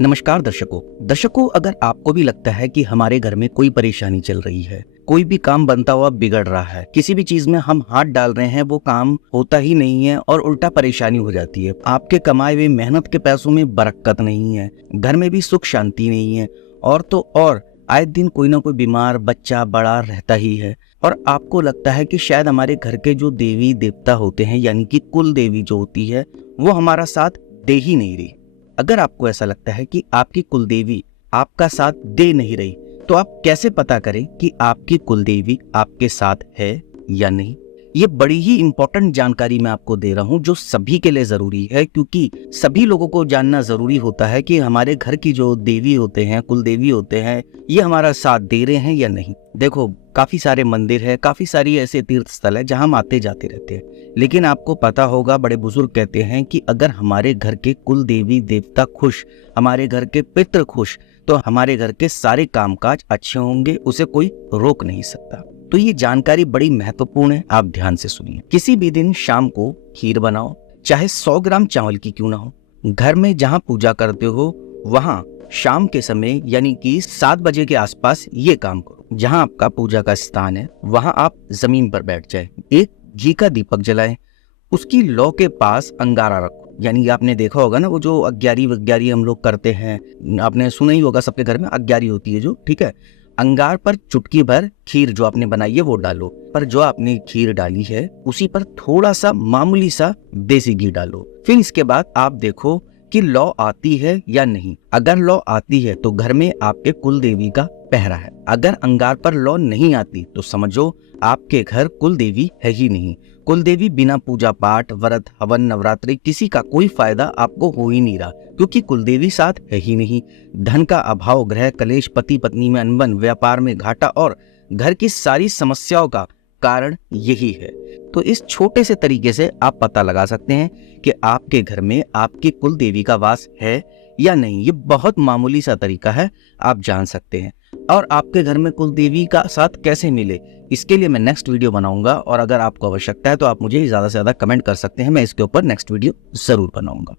नमस्कार दर्शकों, अगर आपको भी लगता है कि हमारे घर में कोई परेशानी चल रही है, कोई भी काम बनता हुआ बिगड़ रहा है, किसी भी चीज में हम हाथ डाल रहे हैं वो काम होता ही नहीं है और उल्टा परेशानी हो जाती है, आपके कमाए हुए मेहनत के पैसों में बरकत नहीं है, घर में भी सुख शांति नहीं है और तो और आए दिन कोई ना कोई बीमार बच्चा बड़ा रहता ही है और आपको लगता है कि शायद हमारे घर के जो देवी देवता होते हैं यानी कि कुल देवी जो होती है वो हमारा साथ दे ही नहीं रही। अगर आपको ऐसा लगता है कि आपकी कुलदेवी आपका साथ दे नहीं रही, तो आप कैसे पता करें कि आपकी कुलदेवी आपके साथ है या नहीं? ये बड़ी ही इंपॉर्टेंट जानकारी मैं आपको दे रहा हूं जो सभी के लिए जरूरी है, क्योंकि सभी लोगों को जानना जरूरी होता है कि हमारे घर की जो देवी होते हैं, कुलदेवी होते हैं, ये हमारा साथ दे रहे हैं या नहीं। देखो, काफी सारे मंदिर है, काफी सारी ऐसे तीर्थ स्थल है जहां हम आते जाते रहते हैं, लेकिन आपको पता होगा, बड़े बुजुर्ग कहते हैं कि अगर हमारे घर के कुल देवी देवता खुश, हमारे घर के पितृ खुश, तो हमारे घर के सारे कामकाज अच्छे होंगे, उसे कोई रोक नहीं सकता। तो ये जानकारी बड़ी महत्वपूर्ण है, आप ध्यान से सुनिए। किसी भी दिन शाम को खीर बनाओ, चाहे 100 ग्राम चावल की क्यों ना हो। घर में जहां पूजा करते हो वहां शाम के समय यानी कि 7 बजे के आसपास ये काम करो। जहां आपका पूजा का स्थान है वहां आप जमीन पर बैठ जाए, एक घी का दीपक जलाएं, उसकी लौ के पास अंगारा रखो। यानी आपने देखा होगा ना, वो जो अग्यारी वग्यारी हम लोग करते हैं, आपने सुना ही होगा, सबके घर में अग्यारी होती है जो, ठीक है। अंगार पर चुटकी भर खीर जो आपने बनाई है वो डालो, पर जो आपने खीर डाली है उसी पर थोड़ा सा मामूली सा देसी घी डालो। फिर इसके बाद आप देखो कि लौ आती है या नहीं। अगर लौ आती है तो घर में आपके कुल देवी का पहरा है। अगर अंगार पर लौ नहीं आती तो समझो आपके घर कुल देवी है ही नहीं। कुल देवी बिना पूजा पाठ, व्रत, हवन, नवरात्रि किसी का कोई फायदा आपको हो ही नहीं रहा, क्योंकि कुल देवी साथ है ही नहीं। धन का अभाव, ग्रह कलेश, पति पत्नी में अनबन, व्यापार में घाटा और घर की सारी समस्याओं का कारण यही है। तो इस छोटे से तरीके से आप पता लगा सकते हैं कि आपके घर में आपकी कुल देवी का वास है या नहीं। ये बहुत मामूली सा तरीका है, आप जान सकते हैं। और आपके घर में कुल देवी का साथ कैसे मिले, इसके लिए मैं नेक्स्ट वीडियो बनाऊंगा, और अगर आपको आवश्यकता है तो आप मुझे ज्यादा से ज्यादा कमेंट कर सकते हैं, मैं इसके ऊपर नेक्स्ट वीडियो जरूर बनाऊंगा।